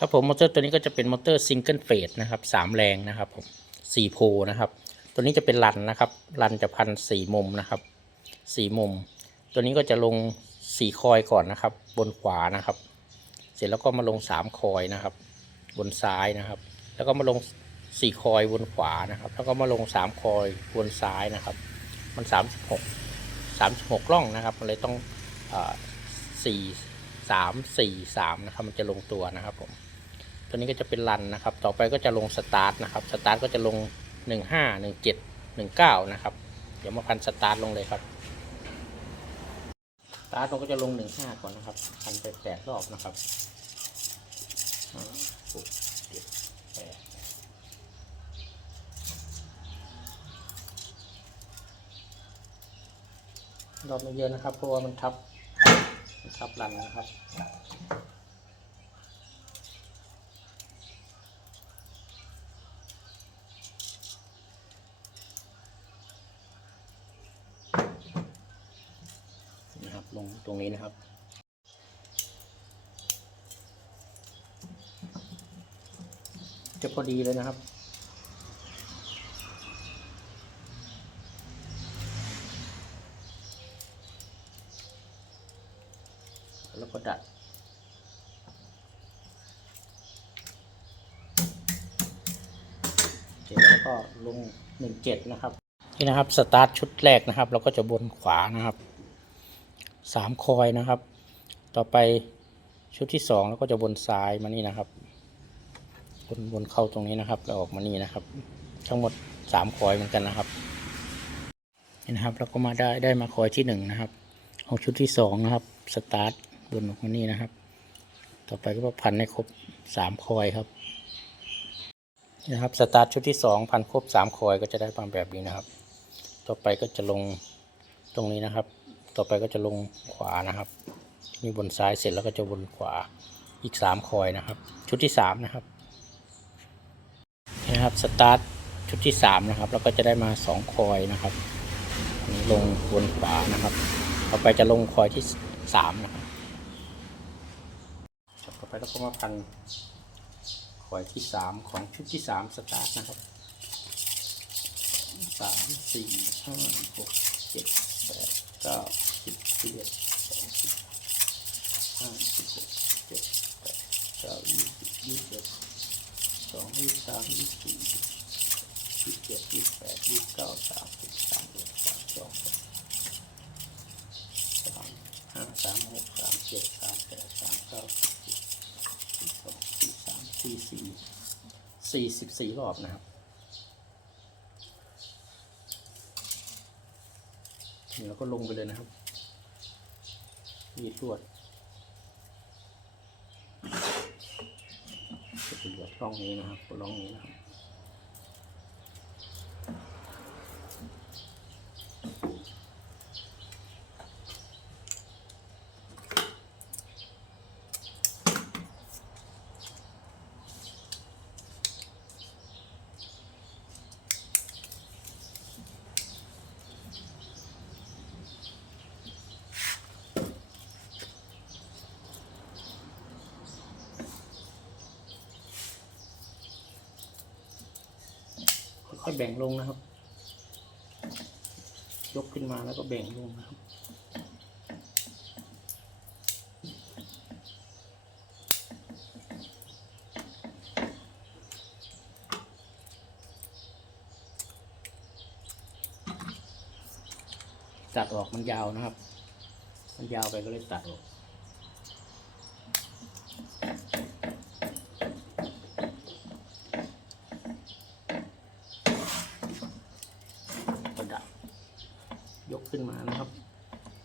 ครับผมมอเตอร์ตัวนี้ก็จะเป็นมอเตอร์ซิงเกิลเฟสนะครับสามแรงนะครับผมสี่โพนะครับตัวนี้จะเป็นรันนะครับรันจะพันสี่มุมนะครับสี่มุม ตัวนี้ก็จะลงสี่คอยก่อนนะครับ บนขวานะครับ เสร็จแล้วก็มาลงสามคอยนะครับ บนซ้ายนะครับ แล้วก็มาลงสี่คอยบนขวานะครับ แล้วก็มาลงสามคอยบนซ้ายนะครับ มันสามสิบหกสามสิบหกร่องนะครับมันเลยต้องสี่สามสี่สามนะครับ มันจะลงตัวนะครับผม ตัวนี้ก็จะเป็นรันนะครับ ต่อไปก็จะลงสตาร์ทนะครับ สตาร์ทก็จะลงหนึ่งห้าหนึ่งเจ็ดหนึ่งเก้านะครับ เดี๋ยวมาพันสตาร์ทลงเลยครับ สตาร์ทเราก็จะลงหนึ่งห้าก่อนนะครับ พันไปแปดรอบนะครับรอบไม่เยอะนะครับ เพราะว่ามันทับมันทับรันนะครับ นะครับ ลงตรงนี้นะครับ จะพอดีเลยนะครับแล้วก็ดัด แล้วก็ลงหนึ่งเจ็ดนะครับ นี่นะครับ สตาร์ทชุดแรกนะครับ เราก็จะบนขวานะครับ สามคอยนะครับ ต่อไปชุดที่สองแล้วก็จะบนซ้ายมานี่นะครับบนบนเข้าตรงนี้นะครับแล้วออกมานี่นะครับ ทั้งหมดสามคอยเหมือนกันนะครับนี่นะครับเราก็มาได้ได้มาคอยที่หนึ่งนะครับเอาชุดที่สองนะครับสตาร์ทบนออกมานี่นะครับ ต่อไปก็พันให้ครบสามคอยครับนะครับสตาร์ทชุดที่สองพันครบสามคอยก็จะได้มามแบบนี้นะครับ ต่อไปก็จะลงตรงนี้นะครับ ต่อไปก็จะลงขวานะครับมีบนซ้ายเสร็จแล้วก็จะบนขวาอีก 3 คอยนะครับ ชุดที่ 3 นะครับนะครับสตาร์ทชุดที่ 3 นะครับ แล้วก็จะได้มา 2 คอยนะครับลงบนขวานะครับ ต่อไปจะลงคอยที่ 3 นะครับต่อไปเราก็มาพันคอยที่ 3 ของชุดที่ 3 สตาร์ทนะครับ3 4 5 6 7 8 9 สิบสิบเอ็ดสองสิบห้าสิบหกเจ็ดแปดเก้ายี่สิบยี่สิบเอ็ดสองยี่สิบสามยี่สิบสี่ยี่สิบเจ็ดยี่สิบแปดยี่สิบเก้าสามสิบสามเอ็ดสามสองสามห้าสามหกสามเจ็ดสามแปดสามเก้าสิบสิบสิบสองสี่สามสี่สี่สี่สิบสี่รอบนะครับนี่เราก็ลงไปเลยนะครับ ยีดลวดจะเป็นลวดร่องนี้นะครับร่องนี้นะครับ ค่อยแบ่งลงนะครับ ยกขึ้นมาแล้วก็แบ่งลงนะครับ ตัดออกมันยาวนะครับ มันยาวไปก็เลยตัดออก กระดับยก ขึ้นมานะครับ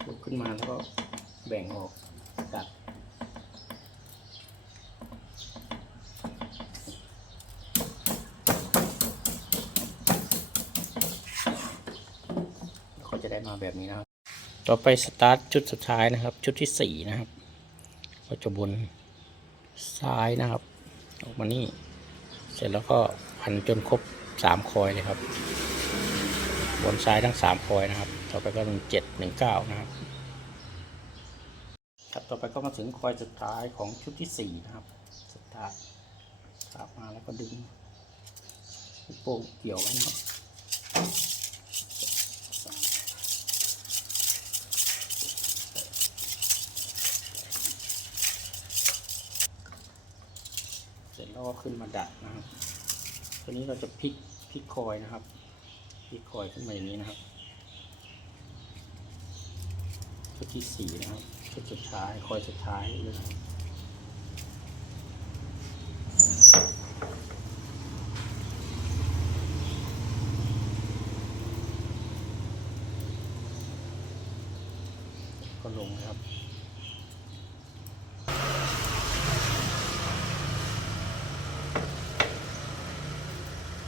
ยกขึ้นมาแล้วก็แบ่งออกตัดแล้วก็จะได้มาแบบนี้นะครับ ต่อไปสตาร์ทชุดสุดท้ายนะครับ ชุดที่สี่นะครับ ก็จะบนซ้ายนะครับ ออกมานี่ เสร็จแล้วก็พันจนครบสามคอยเลยครับ บนซ้ายทั้งสามคอยนะครับ ต่อไปก็หนึ่งเจ็ดหนึ่งเก้านะครับ ครับต่อไปก็มาถึงคอยสุดท้ายของชุดที่สี่นะครับสตาร์ทมาแล้วก็ดึงโป่งเกี่ยวไว้นะครับเสร็จแล้วก็ขึ้นมาดัดนะครับตัวนี้เราจะพลิกพลิกคอยนะครับ พลิกคอยขึ้นมาอย่างนี้นะครับชุดที่สี่นะครับชุดสุดท้ายคอยสุดท้ายเลยก็ลงนะครับ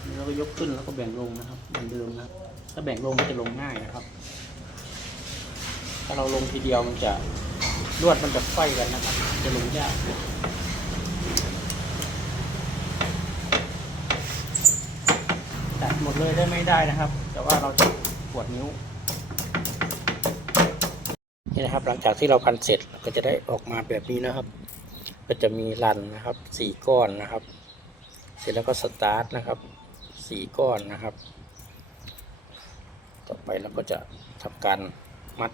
นี่เราก็ ยกขึ้นแล้วก็แบ่งลงนะครับเหมือนเดิมนะถ้าแบ่งลงมันจะลงง่ายนะครับ ถ้าเราลงทีเดียวมันจะลวดมันจะไฟกันนะครับ จะลงยากตัดหมดเลยได้ไม่ได้นะครับ แต่ว่าเราจะปวดนิ้วนี่นะครับ หลังจากที่เราพันเสร็จรก็จะได้ออกมาแบบนี้นะครับ ก็จะมีรันนะครับสี่ก้อนนะครับ เสร็จแล้วก็สตาร์ทนะครับ สี่ก้อนนะครับ ต่อไปเราก็จะทำการมัด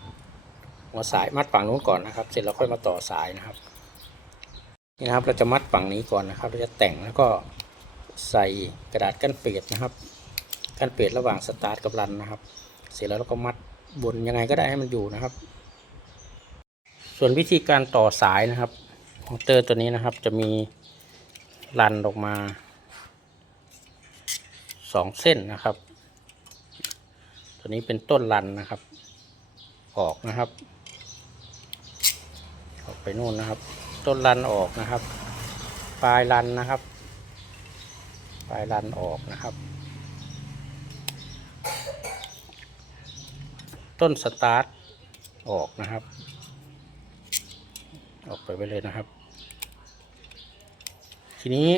หัวสายมัดฝั่งนู้นก่อนนะครับ เสร็จแล้วค่อยมาต่อสายนะครับ นี่นะครับเราจะมัดฝั่งนี้ก่อนนะครับ เราจะแต่งแล้วก็ใส่กระดาษกั้นเปียดนะครับ กั้นเปียดระหว่างสตาร์ทกับรันนะครับ เสร็จแล้วเราก็มัดบนยังไงก็ได้ให้มันอยู่นะครับ ส่วนวิธีการต่อสายนะครับ ของเตอร์ตัวนี้นะครับจะมีรันออกมา สองเส้นนะครับ ตัวนี้เป็นต้นรันนะครับ ออกนะครับ ออกไปนู่นนะครับ ต้นรันออกนะครับ ปลายรันนะครับ ปลายรันออกนะครับ ต้นสตาร์ทออกนะครับ ออกไปไปเลยนะครับ ทีนี้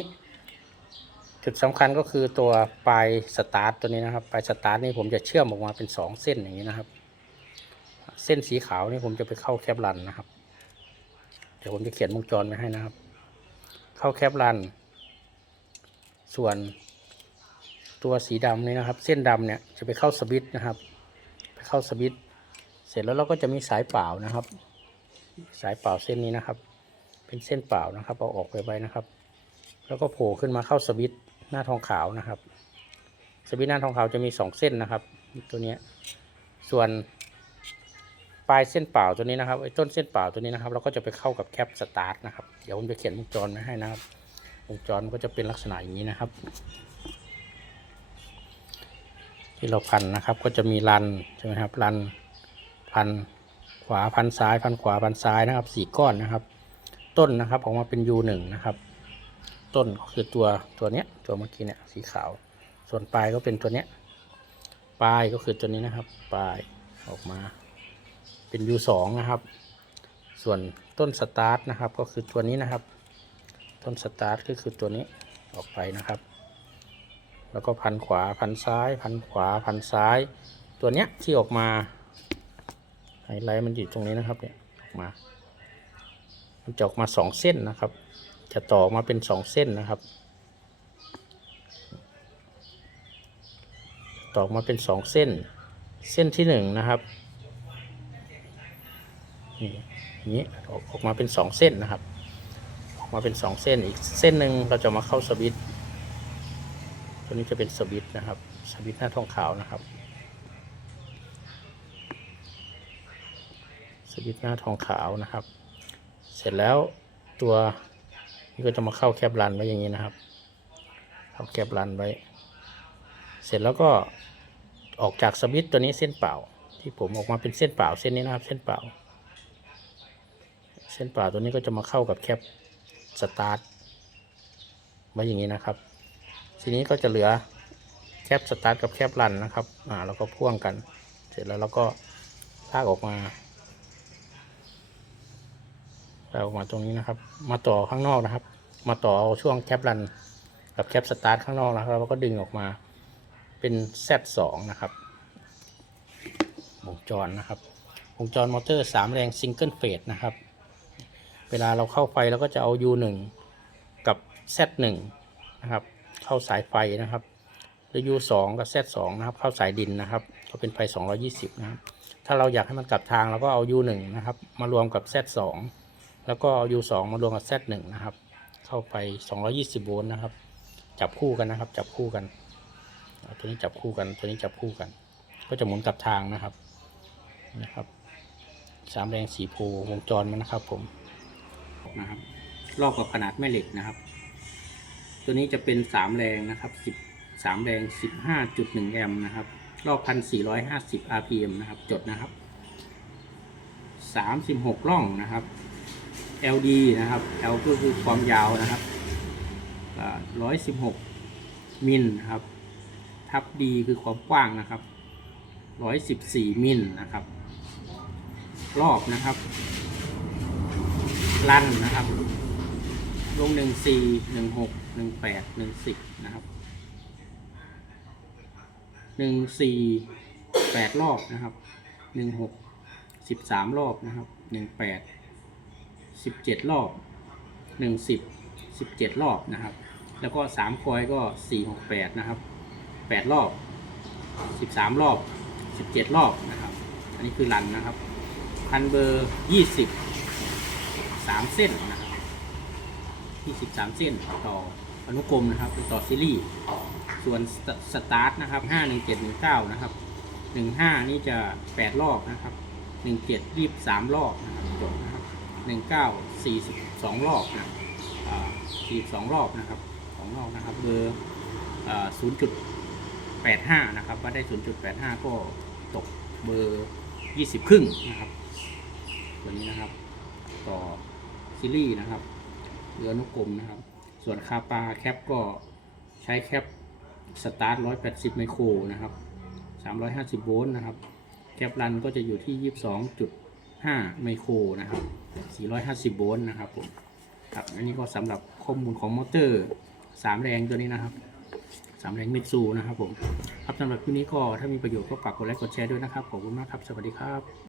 จุดสำคัญก็คือตัวปลายสตาร์ทตัวนี้นะครับปลายสตาร์ทนี่ผมจะเชื่อมออกมาเป็นสองเส้นอย่างนี้นะครับ เส้นสีขาวนี่ผมจะไปเข้าแคปรันนะครับ เดี๋ยวผมจะเขียนวงจรไว้ให้นะครับ เข้าแคปรัน ส่วนตัวสีดำนี่นะครับ เส้นดำเนี่ยจะไปเข้าสวิตช์นะครับ ไปเข้าสวิตช์เสร็จแล้วเราก็จะมีสายเปล่านะครับ สายเปล่าเส้นนี้นะครับ เป็นเส้นเปล่านะครับเอาออกไปไว้นะครับ แล้วก็โผล่ขึ้นมาเข้าสวิต หน้าทองขาวนะครับ สวิตช์หน้าทองขาวจะมีสองเส้นนะครับ ตัวนี้ส่วนปลายเส้นเปล่าตัวนี้นะครับไอ้ต้นเส้นเปล่าตัวนี้นะครับ เราก็จะไปเข้ากับแคปสตาร์ทนะครับ เดี๋ยวผมจะเขียนวงจรไว้ให้นะครับ วงจรก็จะเป็นลักษณะอย่างนี้นะครับ ที่เราพันนะครับ ก็จะมีรันใช่ไหมครับรันพันขวาพันซ้ายพันขวาพันซ้ายนะครับสี่ก้อนนะครับ ต้นนะครับออกมาเป็น U1 นะครับ ต้นก็คือตัวตัวเนี้ยตัวเมื่อกี้เนี่ยสีขาว ส่วนปลายก็เป็นตัวเนี้ยปลายก็คือตัวนี้นะครับ ปลายออกมา เป็น U2 นะครับ ส่วนต้นสตาร์ทนะครับก็คือตัวนี้นะครับ ต้นสตาร์ทก็คือตัวนี้ออกไปนะครับ แล้วก็พันขวาพันซ้าย พันขวาพันซ้าย ตัวเนี้ยที่ออกมาไฮไลท์มันอยู่ตรงนี้นะครับเนี่ยออกมา มันจะออกมาสองเส้นนะครับ จะต่อมาเป็นสองเส้นนะครับ ต่อมาเป็นสองเส้น เส้นที่หนึ่งนะครับนี่อย่างนี้ออกออกมาเป็นสองเส้นนะครับ ออกมาเป็นสองเส้นอีกเส้นหนึ่งเราจะมาเข้าสวิตตัวนี้จะเป็นสวิตนะครับ สวิตหน้าทองขาวนะครับ สวิตหน้าทองขาวนะครับ เสร็จแล้วตัว นี้ก็จะมาเข้าแคปรันไว้อย่างนี้นะครับ เข้าแคปรันไว้ เสร็จแล้วก็ออกจากสวิตตัวนี้เส้นเปล่า ที่ผมออกมาเป็นเส้นเปล่าเส้นนี้นะครับ เส้นเปล่า เส้นเปล่าตัวนี้ก็จะมาเข้ากับแคปสตาร์ทไว้อย่างนี้นะครับ ทีนี้ก็จะเหลือแคปสตาร์ทกับแคปรันนะครับ อ่าแล้วก็พ่วงกัน เสร็จแล้วเราก็ลากออกมา เราออกมาตรงนี้นะครับ มาต่อข้างนอกนะครับ มาต่อเอาช่วงแคปรันกับแคปสตาร์ทข้างนอกนะครับแล้วก็ดึงออกมาเป็น Z2 นะครับวงจรนะครับวงจรมอเตอร์สามแรงซิงเกิลเฟสนะครับ เวลาเราเข้าไฟเราก็จะเอา U1 กับ Z1 นะครับ เข้าสายไฟนะครับแล้ว U2 กับ Z2 นะครับ เข้าสายดินนะครับ ก็เป็นไฟ 220 นะครับ ถ้าเราอยากให้มันกลับทางเราก็เอา U1 นะครับ มารวมกับ Z2 แล้วก็เอา U2 มารวมกับ Z1 นะครับ เข้าไฟ220 โวลต์นะครับ จับคู่กันนะครับ จับคู่กัน ตัวนี้จับคู่กัน ตัวนี้จับคู่กัน ก็จะหมุนกลับทางนะครับ นะครับ สามแรงสีโพวงจรมันนะครับผม นะครับ รอบกับขนาดแม่เหล็กนะครับ ตัวนี้จะเป็นสามแรงนะครับสิบสามแรงสิบห้าจุดหนึ่งแอมป์นะครับ รอบพันสี่ร้อยห้าสิบ rpm นะครับ จดนะครับสามสิบหกร่องนะครับ LD นะครับ L ก็คือความยาวนะครับร้อยสิบหกมิลนะครับ ทับ D คือความกว้างนะครับร้อยสิบสี่มิลนะครับ รอบนะครับ ลั่นนะครับ ลงหนึ่งสี่หนึ่งหกหนึ่งแปดหนึ่งสิบนะครับหนึ่งสี่แปดรอบนะครับหนึ่งหกสิบสามรอบนะครับหนึ่งแปด สิบเจ็ดรอบหนึ่งสิบสิบเจ็ดรอบนะครับ แล้วก็สามคอยก็สี่หกแปดนะครับแปดรอบสิบสามรอบสิบเจ็ดรอบนะครับ อันนี้คือรันนะครับ พันเบอร์ยี่สิบสามเส้นนะครับยี่สิบสามเส้นต่ออนุกรมนะครับหรือต่อซีรีส์ส่วนสตสตาร์ทนะครับห้าหนึ่งเจ็ดหนึ่งเก้านะครับหนึ่งห้านี่จะแปดรอบนะครับหนึ่งเจ็ดรีบสามรอบนะครับจบนะ ครับหนึ่งเก้าสี่สิบสองรอบนะสี่สองรอบนะครับสองรอบนะครับเบอร์ศูนย์จุดแปดห้านะครับว่าได้ศูนย์จุดแปดห้าก็ตกเบอร์ยี่สิบครึ่งนะครับ ตัวนี้นะครับ ต่อซีรีส์นะครับเรือนุกรมนะครับ ส่วนคาปาแคปก็ใช้แคปสตาร์ท 180 ไมโครนะครับ 350 โวลต์นะครับ แคปรันก็จะอยู่ที่ 22.5 ไมโครนะครับ 450 โวลต์นะครับผมครับอันนี้ก็สำหรับข้อมูลของมอเตอร์3แรงตัวนี้นะครับ3แรงมิตซูนะครับผมครับสำหรับคลิปนี้ก็ถ้ามีประโยชน์ก็ฝากกดไลค์กดแชร์ด้วยนะครับขอบคุณมากครับ สวัสดีครับ